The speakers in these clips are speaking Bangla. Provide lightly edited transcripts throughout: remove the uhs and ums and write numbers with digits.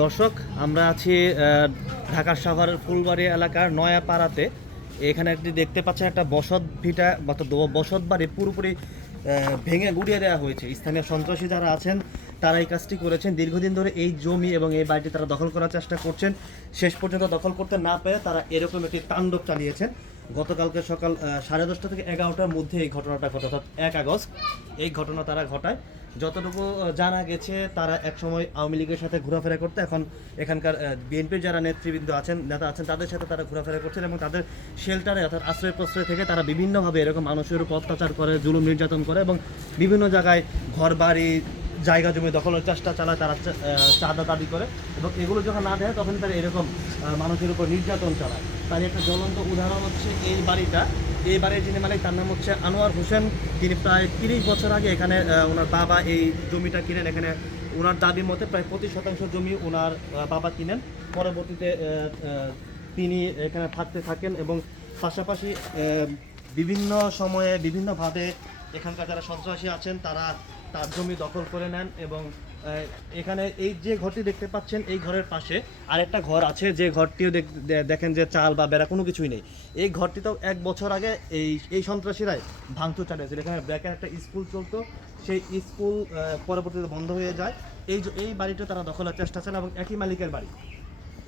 দর্শক, আমরা আছি ঢাকার সাভারের ফুলবাড়ি এলাকার নয়াপাড়াতে। এখানে একটি দেখতে পাচ্ছেন একটা বসত ভিটা বসত বাড়ি পুরোপুরি ভেঙে গুড়িয়ে দেওয়া হয়েছে। স্থানীয় সন্ত্রাসী যারা আছেন তারা এই কাজটি করেছেন। দীর্ঘদিন ধরে এই জমি এবং এই বাড়িটি তারা দখল করার চেষ্টা করছেন। শেষ পর্যন্ত দখল করতে না পেরে তারা এরকম একটি তাণ্ডব চালিয়েছেন। গতকালকে সকাল 10:30 থেকে 11টার মধ্যে এই ঘটনাটা ঘটে, অর্থাৎ 1 আগস্ট এই ঘটনা তারা ঘটায়। যতটুকু জানা গেছে, তারা একসময় আওয়ামী লীগের সাথে ঘোরাফেরা করতে, এখন এখানকার বিএনপির যারা নেতৃবৃন্দ আছেন, নেতা আছেন, তাদের সাথে তারা ঘোরাফেরা করছেন এবং তাদের শেল্টারে অর্থাৎ আশ্রয় প্রশ্রয় থেকে তারা বিভিন্নভাবে এরকম মানুষের উপর অত্যাচার করে, জুলুম নির্যাতন করে এবং বিভিন্ন জায়গায় ঘর বাড়ি জায়গা জমি দখলের চেষ্টা চালায়, তারা চাঁদা দাবি করে এবং এগুলো যখন না দেয় তখন তারা এরকম মানুষের উপর নির্যাতন চালায়। তার একটা জ্বলন্ত উদাহরণ হচ্ছে এই বাড়িটা। এই বাড়ির যিনি মালিক তার নাম হচ্ছে আনোয়ার হোসেন। তিনি প্রায় 30 বছর আগে এখানে ওনার বাবা এই জমিটা কিনেন। এখানে ওনার দাবি মতে প্রায় 25% জমি ওনার বাবা কিনেন। পরবর্তীতে তিনি এখানে থাকতে থাকেন এবং পাশাপাশি বিভিন্ন সময়ে বিভিন্নভাবে এখানকার যারা সন্ত্রাসী আছেন তারা তার জমি দখল করে নেন এবং এখানে এই যে ঘরটি দেখতে পাচ্ছেন এই ঘরের পাশে আরেকটা ঘর আছে, যে ঘরটিও দেখেন যে চাল বা বেড়া কোনো কিছুই নেই। এই ঘরটিতেও 1 বছর আগে এই সন্ত্রাসীরাই ভাঙচুর চালিয়েছিল। এখানে ব্যাকের একটা স্কুল চলতো, সেই স্কুল পরবর্তীতে বন্ধ হয়ে যায়। এই বাড়িটা তারা দখলের চেষ্টা চালায় এবং একই মালিকের বাড়ি।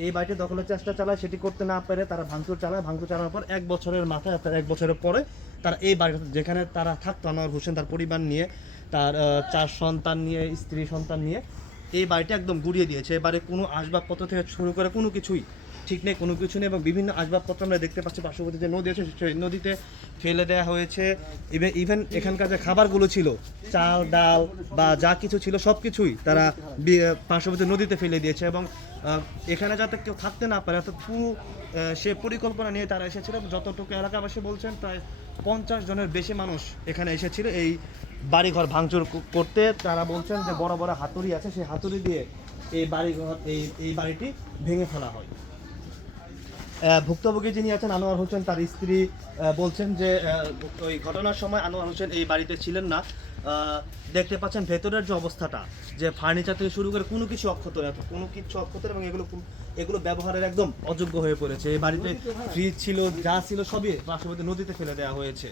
এই বাড়িটি দখলের চেষ্টা চালায়, সেটি করতে না পেরে তারা ভাঙচুর চালায়। ভাঙচুর চালানোর পর 1 বছরের মাথায়, অর্থাৎ 1 বছরের পরে তারা এই বাড়িটা, যেখানে তারা থাকতো আনোয়ার হোসেন তার পরিবার নিয়ে, তার 4 সন্তান নিয়ে, স্ত্রী সন্তান নিয়ে, এই বাড়িটা একদম গুড়িয়ে দিয়েছে। এবারে কোনো আসবাবপত্র থেকে শুরু করে কোনো কিছুই ঠিক নেই, কোনো কিছু নেই এবং বিভিন্ন আসবাবপত্র আমরা দেখতে পাচ্ছি পার্শ্ববর্তী যে নদী আছে সেই নদীতে ফেলে দেওয়া হয়েছে। ইভেন এখানকার যে খাবারগুলো ছিল, চাল ডাল বা যা কিছু ছিল সব কিছুই তারা পার্শ্ববর্তী নদীতে ফেলে দিয়েছে এবং এখানে যাতে কেউ থাকতে না পারে, অর্থাৎ পুরো সে পরিকল্পনা নিয়ে তারা এসেছিল। যতটুকু এলাকাবাসী বলছেন প্রায় 50 জনের বেশি মানুষ এখানে এসেছিল এই বাড়িঘর ভাঙচুর করতে। তারা বলছেন যে বড় বড় হাতুড়ি আছে, সেই হাতুড়ি দিয়ে এই বাড়িঘর এই বাড়িটি ভেঙে ফেলা হয়। ভুক্তভোগী যিনি আছেন আনোয়ার হোসেন, তার স্ত্রী বলছেন যে ওই ঘটনার সময় আনোয়ার হোসেন এই বাড়িতে ছিলেন না। দেখতে পাচ্ছেন ভেতরের যে অবস্থাটা, যে ফার্নিচার থেকে শুরু করে কোনো কিছু অক্ষত নেই, কোনো কিছু অক্ষত এবং এগুলো ব্যবহারের একদম অযোগ্য হয়ে পড়েছে। এই বাড়িতে ফ্রিজ ছিল, যা ছিল সবই পার্শ্ববর্তী নদীতে ফেলে দেওয়া হয়েছে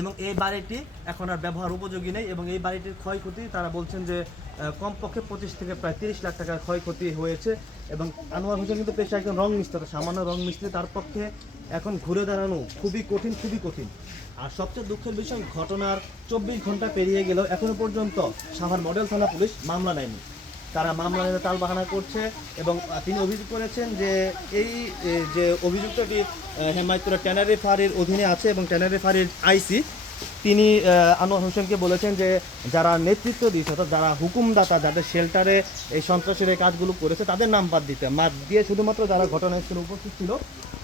এবং এই বাড়িটি এখন আর ব্যবহার উপযোগী নেই এবং এই বাড়িটির ক্ষয়ক্ষতি তারা বলছেন যে কমপক্ষে 25 থেকে প্রায় 30 লাখ টাকার ক্ষয়ক্ষতি হয়েছে এবং আনোয়ার হোসেন কিন্তু পেশা একজন রং মিস্ত্রি, সামান্য রং মিস্ত্রি, তার পক্ষে এখন ঘুরে দাঁড়ানো খুবই কঠিন। আর সবচেয়ে দুঃখের বিষয়, ঘটনার 24 ঘন্টা পেরিয়ে গেলেও এখনো পর্যন্ত সাভার মডেল থানা পুলিশ মামলা নেয়নি। তারা মামলা নিয়ে তালবাহানা করছে এবং তিনি অভিযোগ করেছেন যে এই যে অভিযুক্তটি হেমায়তপুরা ট্যানারি ফাঁড়ির অধীনে আছে এবং ট্যানারি ফাঁড়ির আইসি তিনি আনোয়ার হোসেনকে বলেছেন যে যারা নেতৃত্ব দিয়েছে, অর্থাৎ যারা হুকুমদাতা, যাদের শেল্টারে এই সন্ত্রাসের এই কাজগুলো করেছে তাদের নাম বাদ দিয়ে শুধুমাত্র যারা ঘটনাস্থলে উপস্থিত ছিল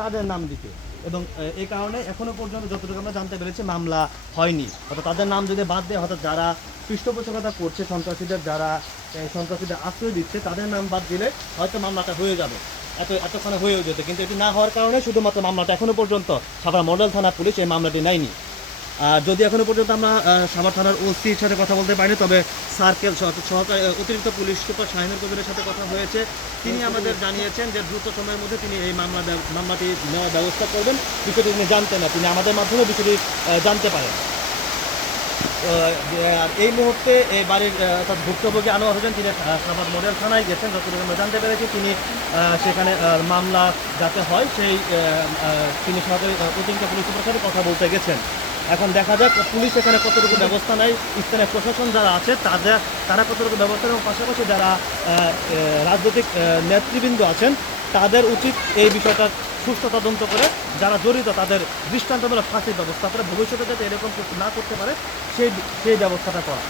তাদের নাম দিতে। এবং এই কারণে এখনও পর্যন্ত যতটুকু আমরা জানতে পেরেছি মামলা হয়নি। অর্থাৎ তাদের নাম যদি বাদ দেয়, অর্থাৎ যারা পৃষ্ঠপোষকতা করছে সন্ত্রাসীদের, যারা সন্ত্রাসীদের আশ্রয় দিচ্ছে, তাদের নাম বাদ দিলে হয়তো মামলাটা হয়ে যাবে, এতক্ষণে হয়েও যেত। কিন্তু এটি না হওয়ার কারণে শুধুমাত্র মামলাটা এখনও পর্যন্ত সাভার মডেল থানা পুলিশ এই মামলাটি নেয়নি। যদি এখনও পর্যন্ত আমরা সাভার থানার ওসির সাথে কথা বলতে পারিনি, তবে সার্কেল সহকারী অতিরিক্ত পুলিশ সুপার শাহিনুর কবিরের সাথে কথা হয়েছে। তিনি আমাদের জানিয়েছেন যে দ্রুত সময়ের মধ্যে তিনি এই মামলাটি নেওয়ার ব্যবস্থা করবেন। বিষয়টি তিনি জানতেন না, তিনি আমাদের মাধ্যমে বিষয়টি জানতে পারেন। আর এই মুহূর্তে এই বাড়ির অর্থাৎ ভুক্তভোগী আনোয়ার হোসেন তিনি সাভার মডেল থানায় গেছেন। যতটুকু আমরা জানতে পেরেছি তিনি সেখানে মামলা যাতে হয় সেই তিনি সহকারী অতিরিক্ত পুলিশ সুপারের সাথে কথা বলতে গেছেন। এখন দেখা যাক পুলিশ এখানে কতটুকু ব্যবস্থা নেয়, স্থানীয় প্রশাসন যারা আছে তারা কতটুকু ব্যবস্থা নেয় এবং পাশাপাশি যারা রাজনৈতিক নেতৃবৃন্দ আছেন তাদের উচিত এই বিষয়টা সুষ্ঠু তদন্ত করে যারা জড়িত তাদের দৃষ্টান্তমূলক শাস্তির ব্যবস্থা করে ভবিষ্যতে যাতে এরকম না করতে পারে সেই ব্যবস্থাটা করা।